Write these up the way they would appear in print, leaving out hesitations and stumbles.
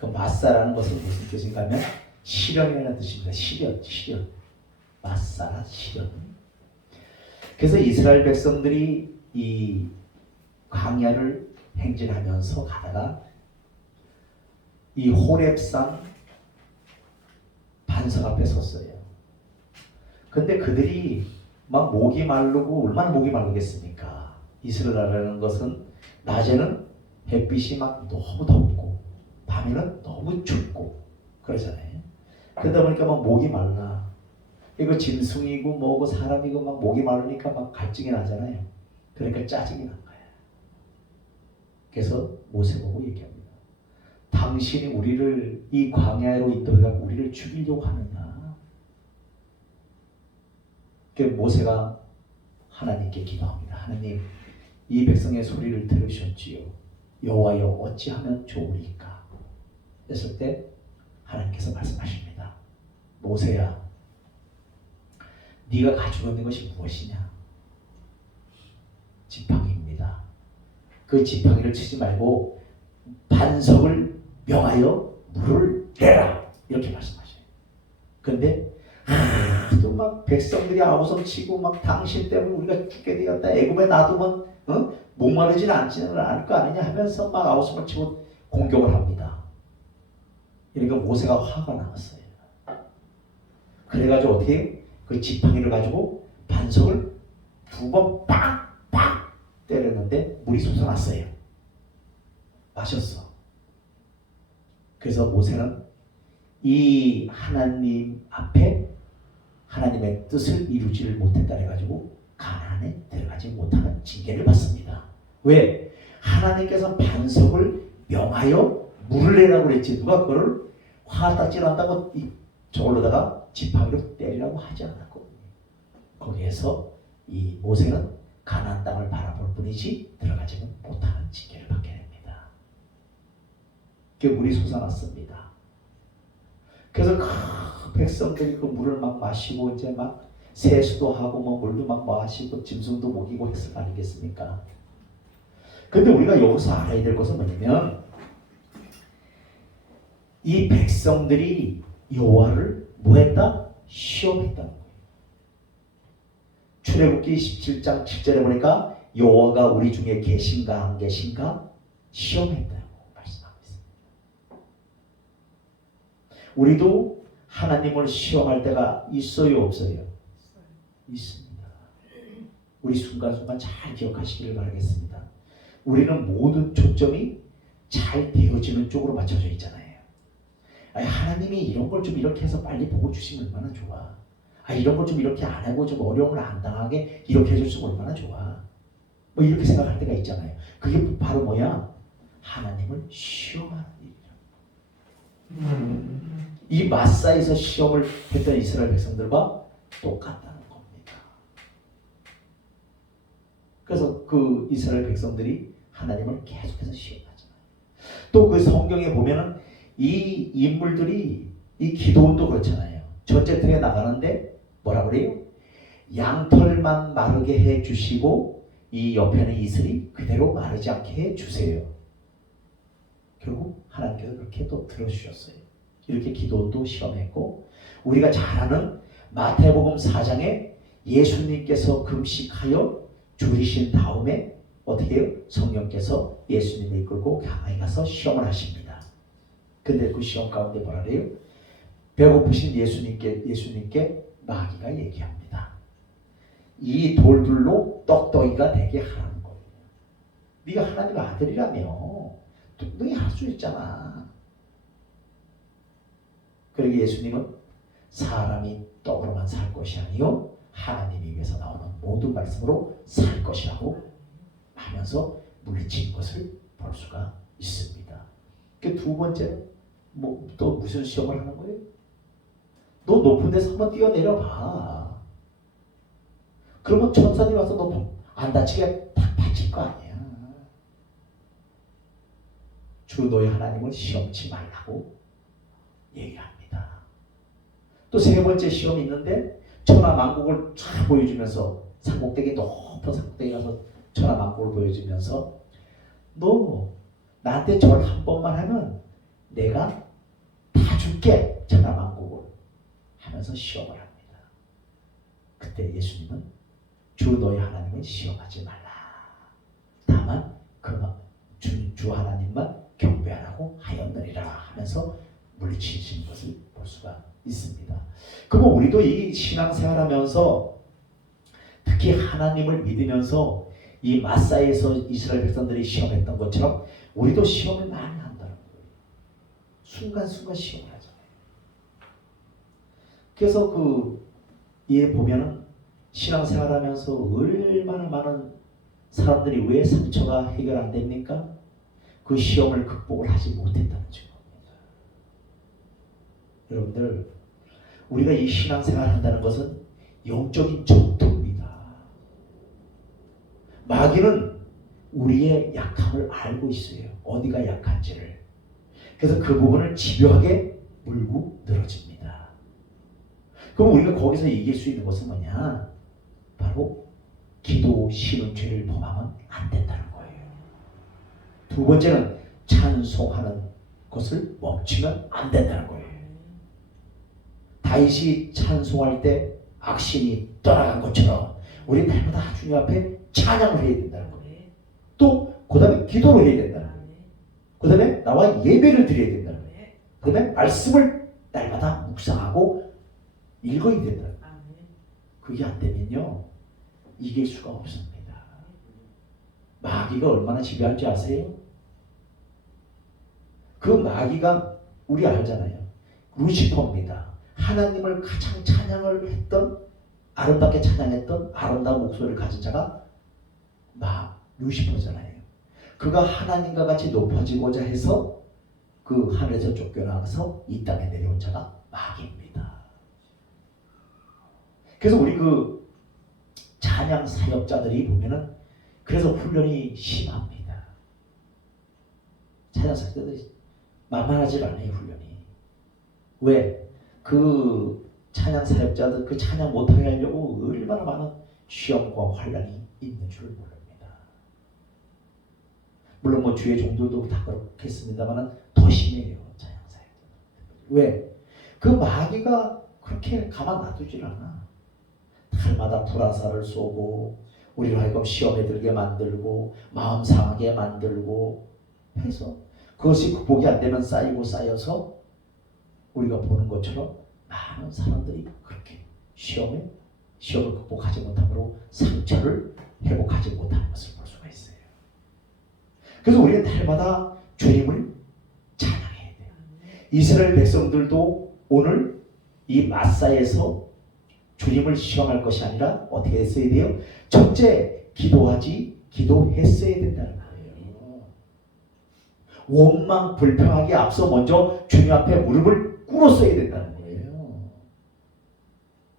그 마사라는 것은 무슨 뜻인가 하면 시련이라는 뜻입니다. 시련. 마사라, 시련. 그래서 이스라엘 백성들이 이 광야를 행진하면서 가다가 이 호렙산 반석 앞에 섰어요. 근데 그들이 막 목이 마르고 얼마나 목이 마르겠습니까? 이스라엘이라는 것은 낮에는 햇빛이 막 너무 덥고 밤에는 너무 춥고 그러잖아요. 그러다 보니까 막 목이 말라. 이거 짐승이고 뭐고 사람이고 막 목이 마르니까 막 갈증이 나잖아요. 그러니까 짜증이 난 거예요. 그래서 모세 보고 얘기합니다. 당신이 우리를 이 광야로 인도해서 우리를 죽이려고 하느냐. 그 모세가 하나님께 기도합니다. 하나님, 이 백성의 소리를 들으셨지요. 여호와여 어찌하면 좋으리까? 했을 때 하나님께서 말씀하십니다. 모세야, 네가 가지고 있는 것이 무엇이냐? 지팡이입니다. 그 지팡이를 치지 말고 반석을 명하여 물을 내라 이렇게 말씀하셔요. 그런데 또 막 백성들이 아우성 치고 막 당신 때문에 우리가 죽게 되었다. 애굽에 놔두면 목마르지는 않지는 않을 거 아니냐 하면서 막 아우성을 치고 공격을 합니다. 그러니까 모세가 화가 나왔어요. 그래가지고 어떻게 그 지팡이를 가지고 반석을 두 번 빵빵 때렸는데 물이 솟아났어요. 마셨어. 그래서 모세는 이 하나님 앞에 하나님의 뜻을 이루지를 못했다 해가지고 가나안에 들어가지 못하는 징계를 받습니다. 왜? 하나님께서 반석을 명하여 물을 내라고 그랬지 누가 그걸 화딱지 난다고 저걸로다가 지팡이로 때리라고 하지 않았거든요. 거기에서 이 모세는 가나안 땅을 바라볼 뿐이지 들어가지는 못하는 징계를 받게 됩니다. 그 물이 솟아났습니다. 그래서 백성들이 그 물을 막 마시고 이제 막 세수도 하고 뭐 물도 막 마시고 짐승도 먹이고 했을 거 아니겠습니까? 근데 우리가 여기서 알아야 될 것은 뭐냐면 이 백성들이 여호와를 뭐했다? 시험했다는 거예요. 출애굽기 17장 7절에 보니까 여호와가 우리 중에 계신가 안 계신가 시험했다고 말씀하고 있습니다. 우리도 하나님을 시험할 때가 있어요 없어요? 있습니다. 우리 순간순간 잘 기억하시기를 바라겠습니다. 우리는 모든 초점이 잘 되어지는 쪽으로 맞춰져 있잖아요. 아니, 하나님이 이런 걸 좀 이렇게 해서 빨리 보고 주시면 얼마나 좋아. 이런 걸 좀 이렇게 안 하고 좀 어려움을 안 당하게 이렇게 해줬으면 얼마나 좋아. 뭐 이렇게 생각할 때가 있잖아요. 그게 바로 뭐야? 하나님을 시험하는 일이죠. 이 마사에서 시험을 했던 이스라엘 백성들과 똑같다는 겁니다. 그래서 그 이스라엘 백성들이 하나님을 계속해서 시험하잖아요. 또 그 성경에 보면은 이 인물들이 이 기도원도 그렇잖아요. 전쟁터에 나가는데 뭐라 그래요? 양털만 마르게 해주시고 이 옆에는 이슬이 그대로 마르지 않게 해주세요. 결국 하나님께서 그렇게 또 들어주셨어요. 이렇게 기도원도 시험했고 우리가 잘 아는 마태복음 4장에 예수님께서 금식하여 줄이신 다음에 어떻게 해요? 성령께서 예수님을 이끌고 강하에 가서 시험을 하십니다. 근데 그 시험 가운데 뭐라 그래요? 배고프신 예수님께 마귀가 얘기합니다. 이 돌들로 떡덩이가 되게 하라는 거예요. 네가 하나님의 아들이라며 떡덩이 할 수 있잖아. 그러기 예수님은 사람이 떡으로만 살 것이 아니요 하나님이 위해서 나오는 모든 말씀으로 살 것이라고 하면서 물리친 것을 볼 수가 있습니다. 그 두 번째 또 무슨 시험을 하는 거예요? 너 높은 데서 한번 뛰어내려 봐. 그러면 천사들이 와서 너 안 다치게 딱 받칠 거 아니야. 주 너희 하나님을 시험치 말라고 얘기합니다. 또 세 번째 시험이 있는데 천하만국을 쫙 보여주면서 산꼭대기 높은 산꼭대기 가서 천하만국을 보여주면서 너 나한테 절 한 번만 하면 내가 다 줄게 천하만국을 하면서 시험을 합니다. 그때 예수님은 주 너희 하나님을 시험하지 말라. 다만 주 하나님만 경배하라고 하였느니라 하면서 물리치시는 것을 볼 수가 있습니다. 그럼 우리도 이 신앙생활하면서 특히 하나님을 믿으면서 이 마사에서 이스라엘 백성들이 시험했던 것처럼 우리도 시험을 많이 한다는 거예요. 순간순간 시험을 하잖아요. 그래서 예 보면은 신앙생활하면서 얼마나 많은 사람들이 왜 상처가 해결 안 됩니까? 그 시험을 극복을 하지 못했다는 증거입니다. 여러분들, 우리가 이 신앙생활을 한다는 것은 영적인 전투입니다. 마귀는 우리의 약함을 알고 있어요. 어디가 약한지를. 그래서 그 부분을 집요하게 물고 늘어집니다. 그럼 우리가 거기서 이길 수 있는 것은 뭐냐? 바로 기도, 심은 죄를 범하면 안 된다는 거예요. 두 번째는 찬송하는 것을 멈추면 안 된다는 거예요. 다윗이 찬송할 때 악신이 떠나간 것처럼 우리 날마다 주님 앞에 찬양을 해야 된다는 거예요. 또 그 다음에 기도를 해야 된다는 거예요. 그 다음에 나와 예배를 드려야 된다는 거예요. 그 다음에 말씀을 날마다 묵상하고 읽어야 된다는 거예요. 그게 안 되면요 이길 수가 없습니다. 마귀가 얼마나 지배할지 아세요? 그 마귀가 우리 알잖아요. 루시퍼입니다. 하나님을 가장 찬양을 했던, 아름답게 찬양했던 아름다운 목소리를 가진 자가 루시퍼잖아요. 그가 하나님과 같이 높아지고자 해서 그 하늘에서 쫓겨나가서 이 땅에 내려온 자가 마귀입니다. 그래서 우리 찬양 사역자들이 보면은 그래서 훈련이 심합니다. 찬양 사역자들이 만만하지 않아요, 훈련이. 왜? 찬양 사역자들 찬양 못하게 하려고 얼마나 많은 시험과 환란이 있는 줄 모릅니다. 물론 주의 종들도 다 그렇겠습니다만 더 심해요, 찬양 사역자들. 왜? 그 마귀가 그렇게 가만 놔두질 않아. 날마다 불화살을 쏘고 우리를 하여금 시험에 들게 만들고 마음 상하게 만들고 해서 그것이 극복이 안 되면 쌓여서 우리가 보는 것처럼 많은 사람들이 그렇게 시험을 극복하지 못함으로 상처를 회복하지 못하는 것을 볼 수가 있어요. 그래서 우리는 날마다 주님을 찬양해야 돼요. 이스라엘 백성들도 오늘 이 마사에서 주님을 시험할 것이 아니라 어떻게 했어야 돼요? 첫째, 기도했어야 된다는 거예요. 원망 불평하기 앞서 먼저 주님 앞에 무릎을 꿇었어야 된다는 거예요.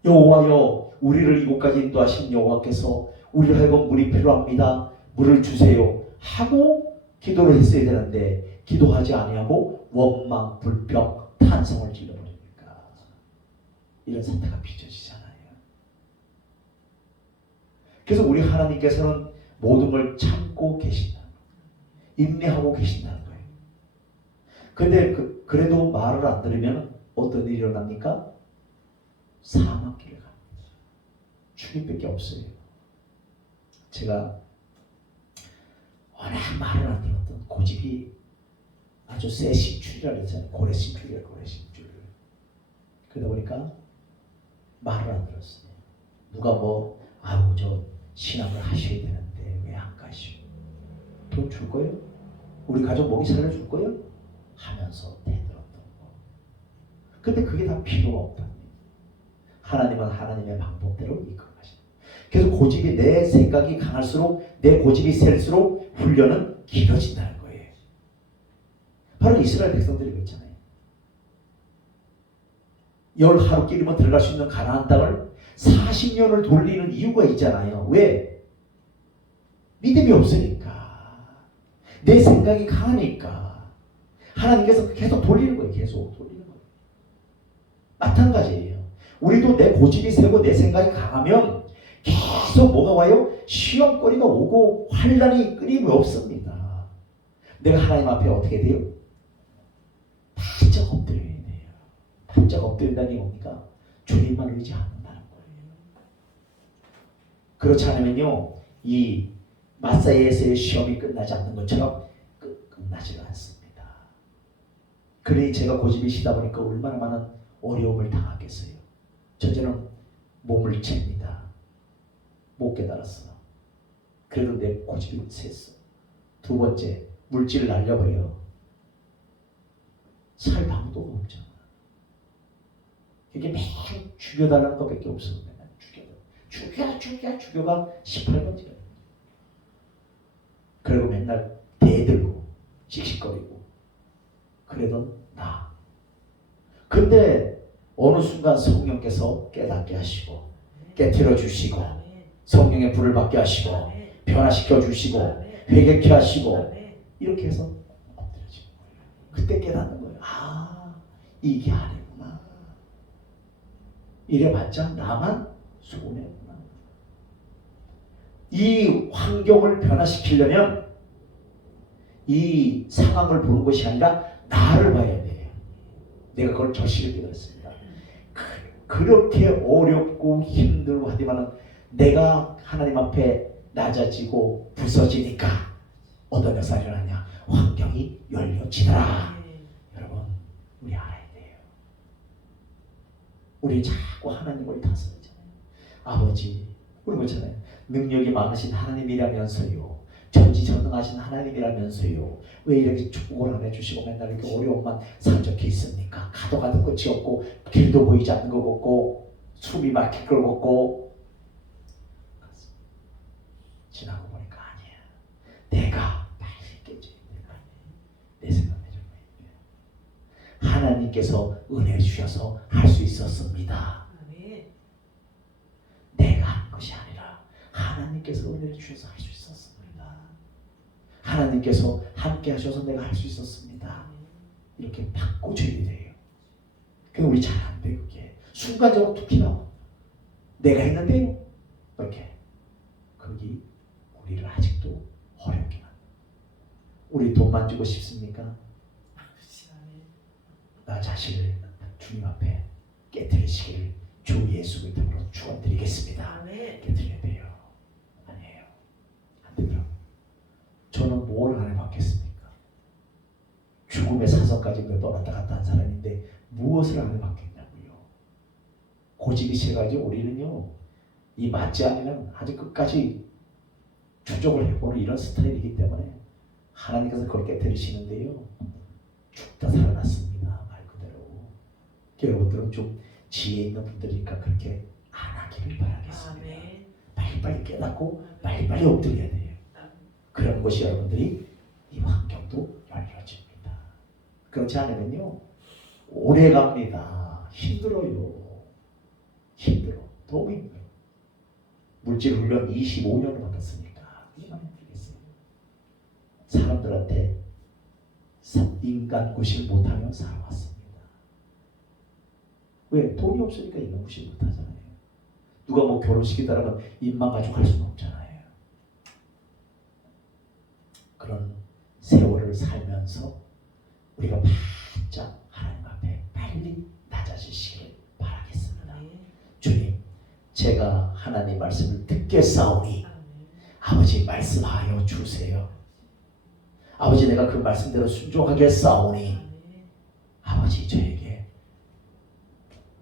여호와여, 우리를 이곳까지 인도하신 여호와께서 우리를 하여금 물이 필요합니다. 물을 주세요 하고 기도를 했어야 되는데 기도하지 아니하고 원망 불평 탄성을 질러버리니까 이런 사태가 빚어지잖아요. 그래서 우리 하나님께서는 모든 걸 참고 계신다. 인내하고 계신다는 거예요. 근데 그래도 말을 안 들으면 어떤 일이 일어납니까? 사망길을 갑니다. 죽임밖에 없어요. 제가 워낙 말을 안 들었던 고집이 아주 세 심줄이라 그랬잖아요. 고래심줄이에요. 고래심줄. 그러다 보니까 말을 안 들었어요. 누가 저 신앙을 하셔야 되는데 왜 안 가시오? 돈 줄 거예요? 우리 가족 먹이 살려줄 거예요? 하면서 대들었던 거. 근데 그게 다 필요가 없답니다. 하나님은 하나님의 방법대로 이끌어가신다. 그래서 고집이 내 생각이 강할수록 내 고집이 셀수록 훈련은 길어진다는 거예요. 바로 이스라엘 백성들이 그랬잖아요. 10하루길이면 들어갈 수 있는 가나안 땅을 40년을 돌리는 이유가 있잖아요. 왜? 믿음이 없으니까. 내 생각이 강하니까. 하나님께서 계속 돌리는 거예요. 계속 돌리는 거예요. 마찬가지예요. 우리도 내 고집이 세고 내 생각이 강하면 계속 뭐가 와요? 시험거리가 오고 환란이 끊임이 없습니다. 내가 하나님 앞에 어떻게 돼요? 엎드려야 돼요. 바짝 엎드린다는 게 뭡니까? 주님만 의지한다는 거예요. 그렇지 않으면요, 이 마사이에서의 시험이 끝나지 않는 것처럼 끝나지가 않습니다. 그러니 제가 고집이 시다 보니까 얼마나 많은 어려움을 당하겠어요. 첫째는 몸을 잽니다. 못 깨달았어. 그래도 내 고집이 셌어. 두 번째, 물질을 날려버려. 살 방도가 없잖아. 이게 매일 죽여달라는 것밖에 없어. 죽여가 18번째가. 그리고 맨날 대들고 씩씩거리고 그러던 나. 근데 어느 순간 성령께서 깨닫게 하시고 깨트려 주시고 성령의 불을 받게 하시고 변화시켜 주시고 회개케 하시고 이렇게 해서 엎드려지는 거예요. 그때 깨닫는 거예요. 아, 이게 아니구나. 이래봤자 나만 손해구나. 이 환경을 변화시키려면 이 상황을 보는 것이 아니라 나를 봐야 돼요. 내가 그걸 절실히 깨달았습니다. 그렇게 어렵고 힘들고 하지만은 내가 하나님 앞에 낮아지고 부서지니까 어떤 역사가 일어나냐? 환경이 열려지더라. 여러분, 우리 알아야 돼요. 우리 자꾸 하나님을 다스리잖아요. 아버지, 우리 그렇잖아요. 능력이 많으신 하나님이라면서요, 전지전능하신 하나님이라면서요, 왜 이렇게 축복을 안 해주시고 맨날 이렇게 어려움만 산적해 있습니까? 가도 끝이 없고 길도 보이지 않는 것 같고 숨이 막힐 것 같고. 지나고 보니까 아니야. 내가 빨리 깨져야 내 생각에 좀 하나님께서 은혜 주셔서 할 수 있었습니다. 내가 한 것이 아니라 하나님께서 은혜를 주셔서 할 수 있었습니다. 하나님께서 함께 하셔서 내가 할 수 있었습니다. 이렇게 바꿔줘야 돼요. 그게 우리 잘 안 돼. 그게 순간적으로 툭 튀나 내가 했는데요. 이렇게 거기 우리를 아직도 어렵게 만들어. 우리 돈만 주고 싶습니까? 나 자신을 주님 앞에 깨뜨리시길 주 예수 이름으로 축원드리겠습니다. 깨뜨려야 돼요. 아니에요. 안 되더라고요. 저는 뭘 안 해봤겠습니까? 죽음의 사선까지 몇 왔다 갔다 한 사람인데 무엇을 안 해봤겠냐고요. 고집이 세가지고 우리는요, 이 맞지 않으면 아주 끝까지 추적을 해보는 이런 스타일이기 때문에 하나님께서 그걸 깨뜨리시는데요, 죽다 살아났습니다. 말 그대로. 여러분들은 좀 지혜 있는 분들이니까 그렇게 안 하기를 바라겠습니다. 빨리빨리 깨닫고 빨리빨리 엎드려야 돼요. 그런 것이 여러분들이 이 환경도 열려집니다. 그렇지 않으면요, 오래 갑니다. 힘들어요. 힘들어. 너무 힘들어. 물질 훈련 25년을 받았으니까 얼마나 힘들겠어요. 사람들한테 인간 구실 못하며 살아왔습니다. 왜? 돈이 없으니까 인간 구실 못하잖아요. 누가 뭐 결혼식이다라면 입만 가지고 갈 수는 없잖아요. 그런 세월을 살면서 우리가 바짝 하나님 앞에 빨리 낮아지시길 바라겠습니다. 주님, 제가 하나님 말씀을 듣겠사오니 아버지 말씀하여 주세요. 아버지, 내가 그 말씀대로 순종하겠사오니 아버지 저에게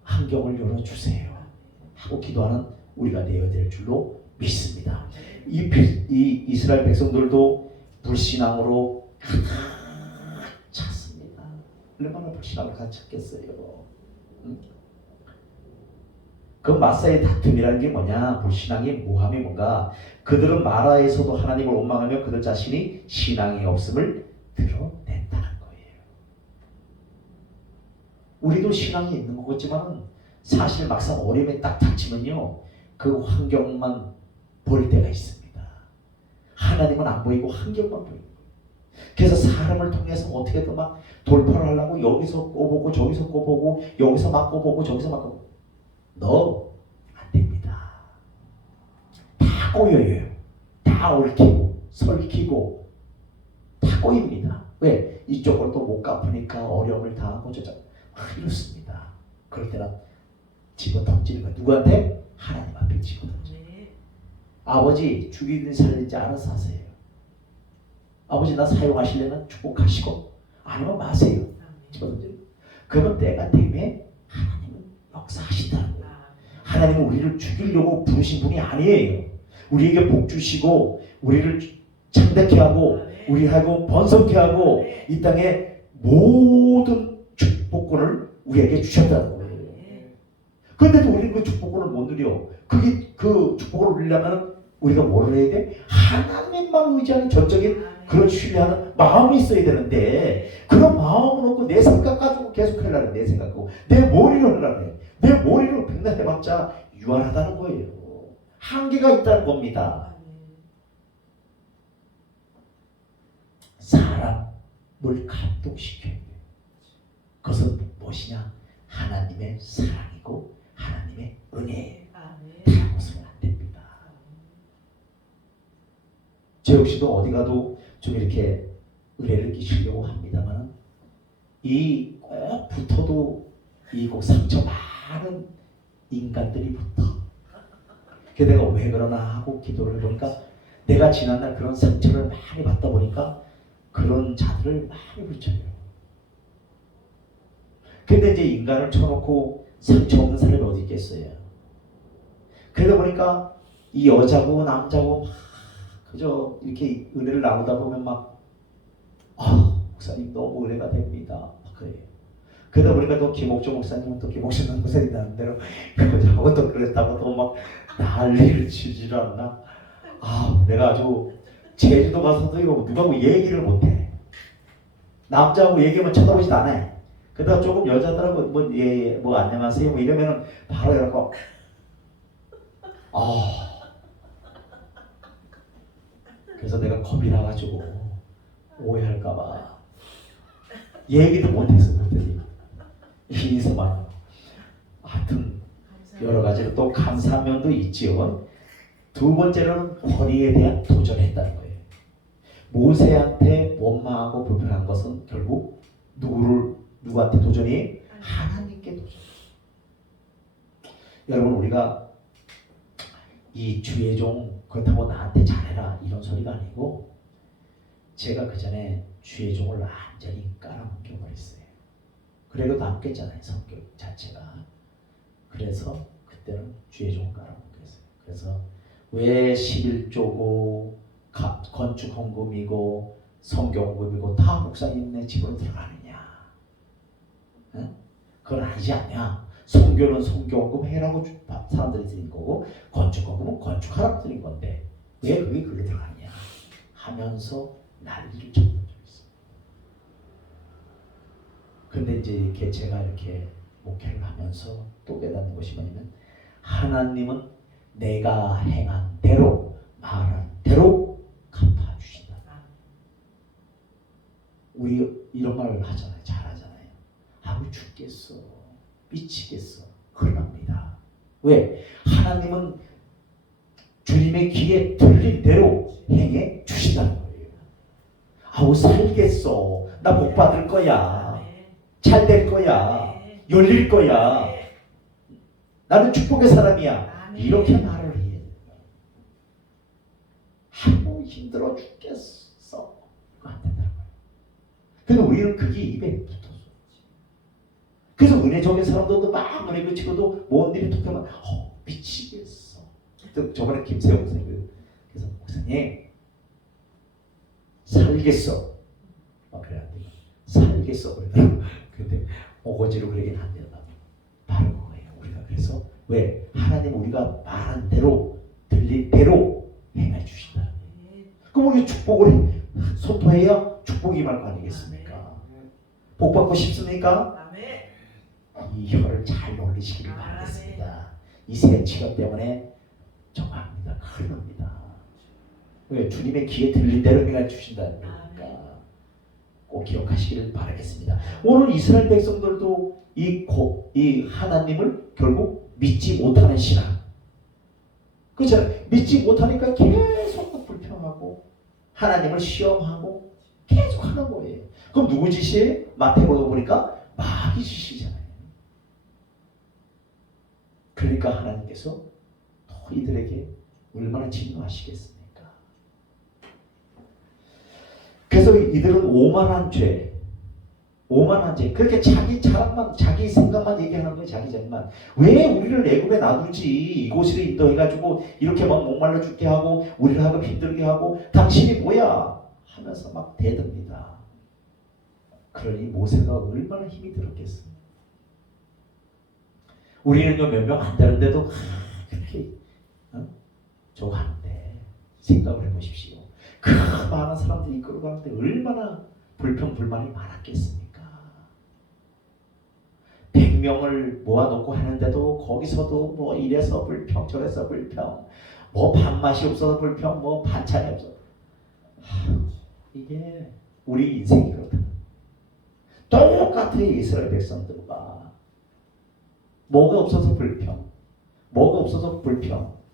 환경을 열어주세요 하고 기도하는 우리가 되어야 될 줄로 믿습니다. 이 이스라엘 백성들도 불신앙으로 가득 찼습니다. 얼마나 불신앙을 가득 찼겠어요. 그 마사의 다툼이라는 게 뭐냐? 불신앙의 모함이 뭔가? 그들은 마라에서도 하나님을 원망하며 그들 자신이 신앙이 없음을 드러냈다는 거예요. 우리도 신앙이 있는 것 같지만 사실 막상 어려움에 딱 닥치면요, 그 환경만 보일 때가 있습니다. 하나님은 안 보이고 환경만 보이는 거예요. 그래서 사람을 통해서 어떻게든 막 돌파를 하려고 여기서 꼬보고 저기서 꼬보고 여기서 막 꼬보고 저기서 막 꼬보고. 너 안 됩니다. 다 꼬여요. 다 얽히고 설키고 다 다 꼬입니다. 왜? 이쪽으로 또 못 갚으니까 어려움을 당하고 이렇습니다. 그럴 때는 집어 던지는 거예요. 누구한테? 하나님 앞에 집어 던져요. 아버지 죽이든 살리든지 알아서 하세요. 아버지 나 사용하시려면 축복하시고 아니면 마세요. 집어 던져요. 그러면 때가 되면 하나님은 역사하신다는 거예요. 하나님은 우리를 죽이려고 부르신 분이 아니에요. 우리에게 복 주시고 우리를 창대케 하고 우리하고 번성케 하고 이 땅에 모든 축복권을 우리에게 주셨다는 거예요. 그런데도 우리는 그 축복권을 못 누려. 그 축복을 누리려면 우리가 뭘 해야 돼? 하나님만 의지하는 전적인 그런 신뢰하는 마음이 있어야 되는데 그런 마음을 놓고 내 생각 가지고 계속 하려고 내 생각하고 내 머리로 하려고 해. 내 머리로 백날 해봤자 유한하다는 거예요. 한계가 있다는 겁니다. 사람을 감동시켜야 돼요. 그것은 무엇이냐? 하나님의 사랑이고 하나님의 은혜예요. 다른 것은 안 됩니다. 저 역시도 어디 가도 좀 이렇게 은혜를 끼치려고 합니다만 이 꼭 붙어도 이 꼭 상처 많은 인간들이 붙어. 그래서 내가 왜 그러나 하고 기도를 해보니까 내가 지난날 그런 상처를 많이 받다 보니까 그런 자들을 많이 붙여요. 근데 이제 인간을 쳐놓고 상처 없는 사람이 어디 있겠어요. 그러다 보니까 이 여자고 남자고 막 그저 이렇게 은혜를 나누다 보면 막 목사님 너무 은혜가 됩니다. 막 그래요. 그러다 보니까 또 김옥조 목사님은 또 김옥조 목사님 나는 대로 그거하고 또 그랬다고 또 막 난리를 치질 않나. 내가 아주 제주도 가서도 이거 누가하고 얘기를 못해. 남자하고 얘기하면 쳐다보지도 않아요. 그러다가 조금 여자들하고 뭐 안녕하세요 뭐 이러면은 바로 이러고 그래서 내가 겁이 나가지고 오해할까봐 얘기도 못해서 그랬더니 인사만. 하여튼 여러 가지로 또 감사한 면도 있지요. 두 번째로는 권위에 대한 도전했다는 거예요. 모세한테 원망하고 불편한 것은 결국 누구한테 도전이? 하나님께 도전. 여러분 우리가 이 주의 종 그렇다고 나한테 잘해라 이런 소리가 아니고 제가 그 전에 주의 종을 완전히 깔아뭉개버렸어요. 그래도 남겠잖아요 성격 자체가. 그래서 그때는 주의 종을 깔아뭉개었어요. 그래서 왜 11조고 건축 헌금이고 성경 헌금이고 다 목사님네 집으로 들어가느냐? 응? 그건 아니지 않냐? 성교는 성교 헌금 해라고 사람들이 드린 거고 건축 헌금은 건축하라고 드린 건데 왜 그게 그게 들어가느냐? 하면서 난리를 쳤던 적이 있어요. 근데 이제 이렇게 제가 이렇게 목회를 하면서 또 깨닫는 것이 뭐냐면 하나님은 내가 행한 대로 말한 대로 갚아주신다. 우리 이런 말을 하잖아요. 잘하잖아요. 죽겠어. 미치겠어. 큰일 납니다. 왜? 하나님은 주님의 귀에 들린 대로 행해 주신다는 거예요. 살겠어. 나 복 받을 거야. 잘 될 거야. 열릴 거야. 나는 축복의 사람이야. 이렇게 말을 해야 돼. 힘들어 죽겠어. 그거 안 된다는 거예요. 근데 우리는 그게 입에 붙었어. 그래서 은혜적인 사람들도 막 은혜 그치고도 뭔 일이 툭 하면 미치겠어. 저번에 김세영 목사님 그래서 목사님 살겠어. 그래 안 돼. 살겠어. 그러더라고. 근데 어거지로 그러긴 안 된다. 바로 그거예요. 우리가 그래서 왜? 하나님 우리가 말한 대로 들린 대로 행해 주신다. 그럼 우리 축복을 선포해야 축복이 임할 거 아니겠습니까? 복 받고 싶습니까? 이 혀를 잘 놀리시기를 바라겠습니다. 이 세치가 때문에 정합니다. 큰일 납니다. 왜? 주님의 귀에 들린 대로 행해 주신다는 거니까 꼭 기억하시기를 바라겠습니다. 오늘 이스라엘 백성들도 이 하나님을 결국 믿지 못하는 신앙. 그렇잖아요. 믿지 못하니까 계속 불평하고 하나님을 시험하고 계속 하는 거예요. 그럼 누구 짓이에요? 마태복음 보니까 마귀 짓이잖아요. 그러니까 하나님께서 이들에게 얼마나 진노하시겠습니까? 그래서 이들은 오만한 죄, 그렇게 자기 자랑만, 자기 생각만 얘기하는 거예요. 자기 자랑만. 왜 우리를 애굽에 놔두지? 이곳으로 인도해가지고 이렇게 막 목말라 죽게 하고 우리를 하고 힘들게 하고 당신이 뭐야? 하면서 막 대듭니다. 그러니 모세가 얼마나 힘이 들었겠어요. 우리는요 몇 명 안 되는데도 그렇게 저거 하는데 생각을 해보십시오. 그 많은 사람들이 이끌어가는데 얼마나 불평불만이 많았겠습니까? 100명을 모아놓고 하는데도 거기서도 뭐 이래서 불평 저래서 불평, 뭐 밥맛이 없어서 불평, 뭐 반찬이 없어서. 이게 우리 인생이 그렇다. 똑같아요. 이스라엘 백성들과 뭐가 없어서 불평,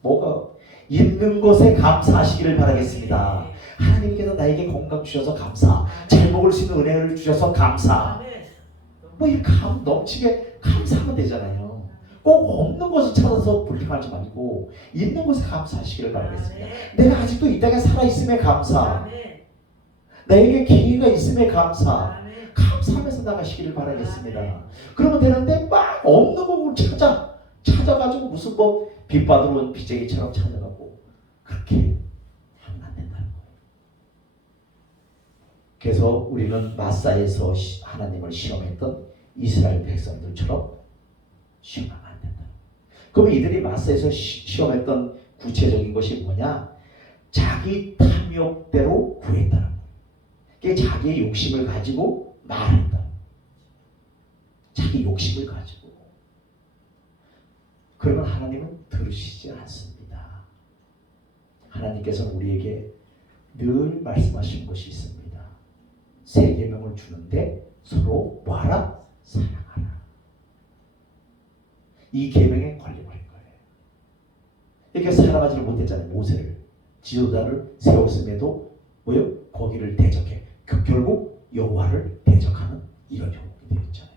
뭐가 있는 것에 감사하시기를 바라겠습니다. 하나님께서 나에게 건강 주셔서 감사, 잘 먹을 수 있는 은혜를 주셔서 감사. 뭐 이 넘치게 감사하면 되잖아요. 꼭 없는 것을 찾아서 불평하지 말고 있는 것에 감사하시기를 바라겠습니다. 내가 아직도 이 땅에 살아있음에 감사, 나에게 기회가 있음에 감사, 감사하면서 나가시기를 바라겠습니다. 그러면 되는데 막 없는 거 찾아가지고 무슨 뭐 빛받으러 온 비쟁이처럼 찾아가고 그렇게 하면 안 된다는 거예요. 그래서 우리는 마사에서 하나님을 시험했던 이스라엘 백성들처럼 시험하면 안 된다. 그럼 이들이 마사에서 시험했던 구체적인 것이 뭐냐? 자기 탐욕대로 구했다는 거예요. 그게 자기의 욕심을 가지고 말한다. 자기 욕심을 가지고. 그러면 하나님은 들으시지 않습니다. 하나님께서는 우리에게 늘 말씀하신 것이 있습니다. 세 계명을 주는데 서로 뭐하라? 사랑하라. 이 계명에 걸려버린 거예요. 이렇게 살아가지를 못했잖아요. 모세를 지도자를 세웠음에도 뭐요? 거기를 대적해. 결국 여호와를 대적하는 이런 형국이 되었잖아요.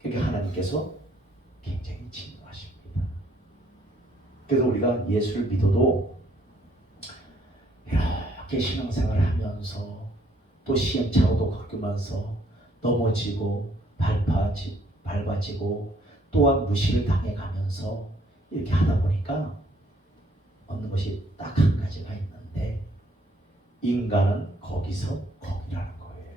그러니까 하나님께서 굉장히 진노하십니다. 그래서 우리가 예수를 믿어도 이렇게 신앙생활을 하면서 또 시행착오도 겪으면서 넘어지고 밟아지고 또한 무시를 당해가면서 이렇게 하다 보니까 얻는 것이 딱 한 가지가 있는데 인간은 거기서 거기라는 거예요.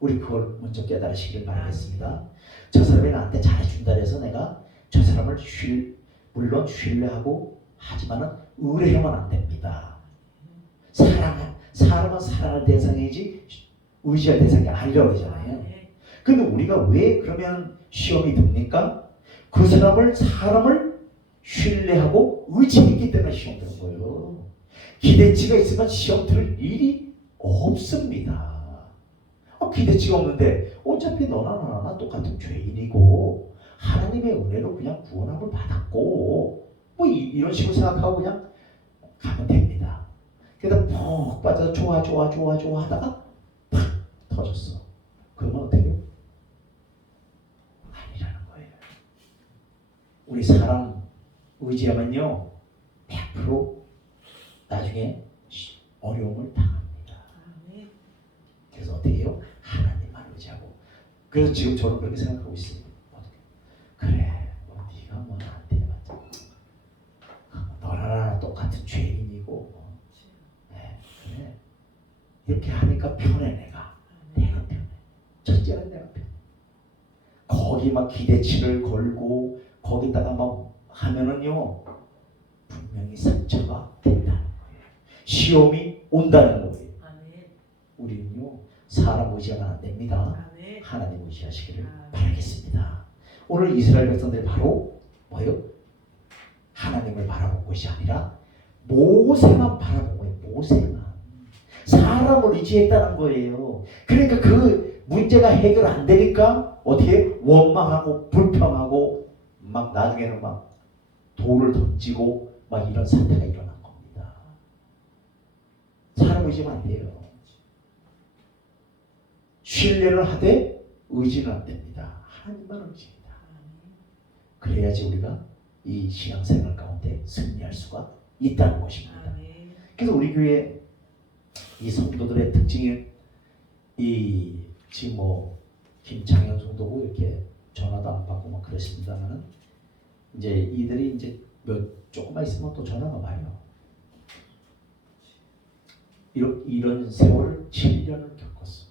우리 그걸 먼저 깨달으시기를 바라겠습니다. 저 사람이 나한테 잘해준다 해서 내가 저 사람을 물론 신뢰하고 하지만은 의뢰하면 안 됩니다. 사람은 사랑할 대상이지 의지할 대상이 아니라고 그러잖아요. 근데 우리가 왜 그러면 시험이 듭니까? 그 사람을 신뢰하고 의지했기 때문에 시험 드는 거예요. 기대치가 있으면 시험 들을 일이 없습니다. 기대치가 없는데 어차피 너나 나나 똑같은 죄인이고 하나님의 은혜로 그냥 구원함을 받았고 뭐 이런 식으로 생각하고 그냥 가면 됩니다. 그래서 푹 빠져서 좋아 하다가 팍 터졌어. 그러면 어떻게 해요? 아니라는 거예요. 우리 사람 의지하면요 100% 나중에 어려움을 당합니다. 그래서 어떻게 해요? 하나님만 의지하고. 그래서 지금 저는 그렇게 생각하고 있어요. 그래, 뭐 네가 뭐 나한테 맞아. 너랑 나랑 똑같은 죄인이고, 네, 그래. 이렇게 하니까 편해 내가 편해. 첫째는 내가 편해. 거기 막 기대치를 걸고 거기다가 막 하면은요 분명히 상처가 된다는 거예요. 시험이 온다는 거예요. 우리는요 사람 의지하면 안 됩니다. 하나님 의지하시기를 바라겠습니다. 오늘 이스라엘 백성들이 바로 뭐요? 하나님을 바라본 것이 아니라 모세만 바라본 거예요. 모세만. 사람을 의지했다는 거예요. 그러니까 그 문제가 해결 안 되니까 어떻게 원망하고 불평하고 막 나중에는 막 돌을 던지고 막 이런 사태가 일어난 겁니다. 사람 의지하면 안 돼요. 신뢰를 하되 의지는 안 됩니다. 하나님만 의지입니다. 그래야지 우리가 이 신앙생활 가운데 승리할 수가 있다는 것입니다. 그래서 우리 교회 이 성도들의 특징이 이 지금 뭐 김창현 성도고 이렇게 전화도 안 받고 막 그러십니다만은 이제 이들이 이제 조금만 있으면 또 전화가 와요. 이런 세월을 7년을 겪었어.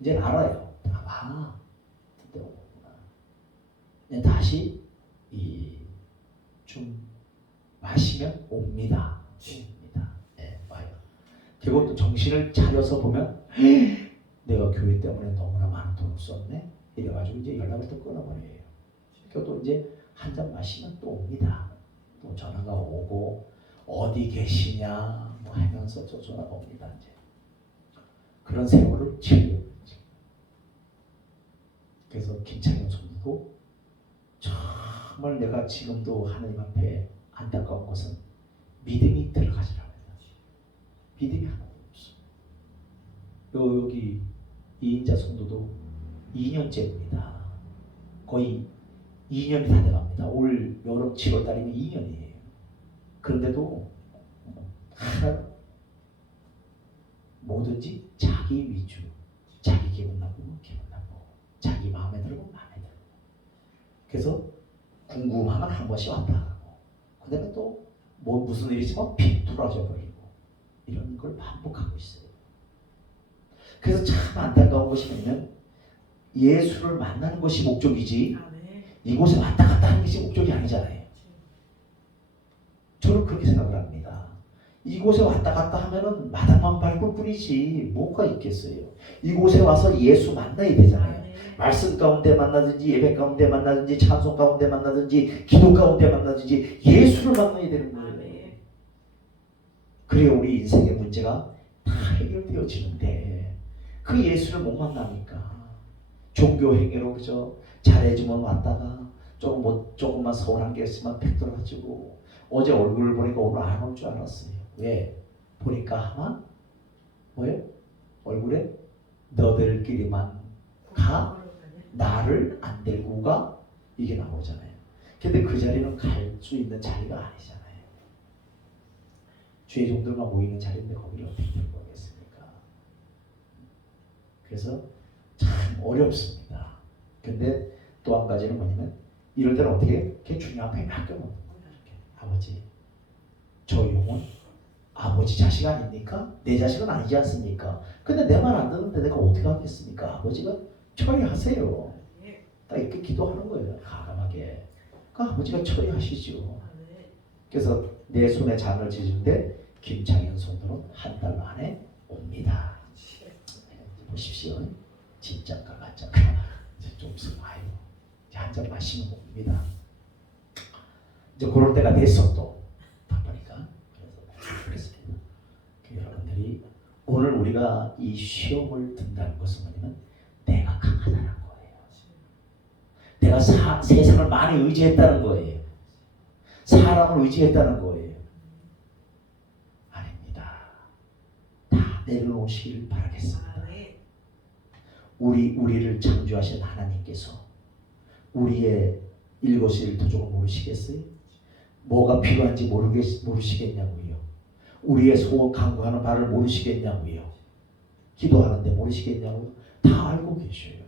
이제 알아요. 그때 오구나. 다시 좀 마시면 옵니다. 네, 와요. 결국 또 정신을 차려서 보면 내가 교회 때문에 너무나 많은 돈을 썼네. 이래가지고 이제 연락을 또 끊어버려요. 그러니까 또 이제 한 잔 마시면 또 옵니다. 또 전화가 오고 어디 계시냐 뭐 하면서 또 전화가 옵니다. 이제 그런 세월을 치료해요. 그래서 김창현 성도도 정말 내가 지금도 하나님 앞에 안타까운 것은 믿음이 들어가지라고 해요. 믿음이 하나도 없어. 여기 이인자 성도도 2년째입니다. 거의 2년이 다 돼갑니다. 올 여름 7월 달이면 2년이에요. 그런데도 하나 뭐든지 자기 위주, 자기 기분 나쁘고 기분 나쁘고, 자기 마음에 들고 마음에 들고. 그래서 궁금하면 한 번씩 왔다 가고, 그다음에 또 뭐 무슨 일이 있으면 빗돌아져 버리고 이런 걸 반복하고 있어요. 그래서 참 안타까운 것이 뭐냐면 예수를 만나는 것이 목적이지 이곳에 왔다 갔다 하는 것이 목적이 아니잖아요. 저는 그렇게 생각을 합니다. 이곳에 왔다 갔다 하면은 마당만 밟을 뿐이지 뭐가 있겠어요. 이곳에 와서 예수 만나야 되잖아요. 말씀 가운데 만나든지 예배 가운데 만나든지 찬송 가운데 만나든지 기도 가운데 만나든지 예수를 만나야 되는 거예요. 그래야 우리 인생의 문제가 다 해결되어지는데 그 예수를 못 만나니까 종교 행위로 그죠? 잘해주면 왔다가 조금만 서운한 게 있으면 팩돌아지고 어제 얼굴을 보니까 오늘 안 올 줄 알았어요. 왜? 보니까 아마 뭐예요? 얼굴에 너들끼리만 가 나를 안 데리고 가 이게 나오잖아요. 근데 그 자리는 갈 수 있는 자리가 아니잖아요. 주의 종들만 모이는 자리인데 거기를 어떻게 데리고 가겠습니까? 그래서 참 어렵습니다. 근데 또 한 가지는 뭐냐면 이럴 때는 어떻게 이렇게 주님 앞에 맡겨놓는 거예요. 아버지, 저 영혼 아버지 자식 아닙니까? 내 자식은 아니지 않습니까? 근데 내 말 안 듣는데 내가 어떻게 하겠습니까? 아버지가 처리하세요. 딱 이렇게 기도하는 거예요. 가감하게. 그러니까 아버지가 처리하시죠. 그래서 내 손에 잔을 찢은데 김창현 손으로 한 달 만에 옵니다. 보십시오. 진짜가 가짜가 이제 좀 와요. 한 잔 마시면 옵니다. 이제 그럴 때가 됐어 또 바쁘니까. 그래서 그랬습니다. 여러분들이 오늘 우리가 이 시험을 든다는 것은 뭐냐면 내가 강하다는 거예요. 내가 세상을 많이 의지했다는 거예요. 사람을 의지했다는 거예요. 아닙니다. 다 내려놓으시길 바라겠습니다. 우리를 창조하신 하나님께서 우리의 일거수일투족을 모르시겠어요? 뭐가 필요한지 모르시겠냐고요. 우리의 소원 간구하는 바를 모르시겠냐고요. 기도하는데 모르시겠냐고요. 다 알고 계셔요.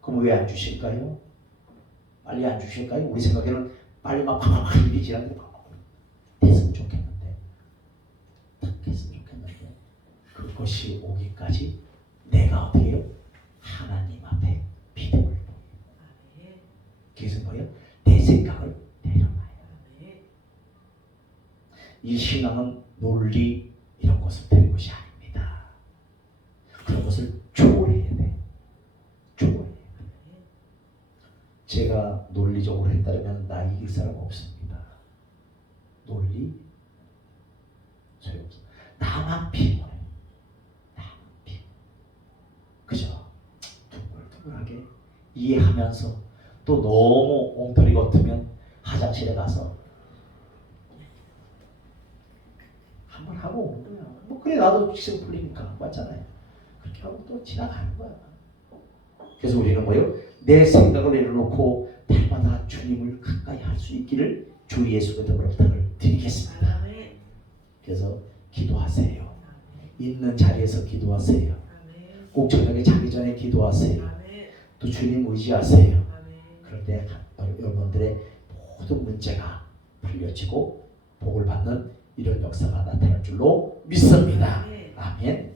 그럼 왜 안 주실까요? 빨리 안 주실까요? 우리 생각에는 빨리 막 팍팍 일이 지나는데 됐으면 좋겠는데 딱 됐으면 좋겠는데 그것이 오기까지 내가 어떻게 해요? 하나님 앞에 믿음을 보여요. 그래서 뭐예요? 내 생각을 내려놔요. 이 신앙은 논리 이런 것을 되는 것이 아닙니다. 그런 것을 초월해야 돼. 초월해야 돼. 제가 논리적으로 했다면 나 이길 사람 없습니다. 논리 소용없어. 나만 피곤해. 나만 피곤해. 그죠? 둥글둥글하게 이해하면서 또 너무 엉터리 같으면 화장실에 가서 한번 하고 오는 거야. 뭐 그래 나도 지금 풀리니까 맞잖아요. 그렇게 하고 또 지나가는 거야. 그래서 우리는 뭐요? 내 생각을 내려놓고 날마다 주님을 가까이 할 수 있기를 주 예수 그리스도로 부탁을 드리겠습니다. 그래서 기도하세요. 있는 자리에서 기도하세요. 꼭 저녁에 자기 전에 기도하세요. 또 주님 의지하세요. 그럴 때 여러분들의 모든 문제가 풀려지고 복을 받는 이런 역사가 나타날 줄로 믿습니다. 아멘.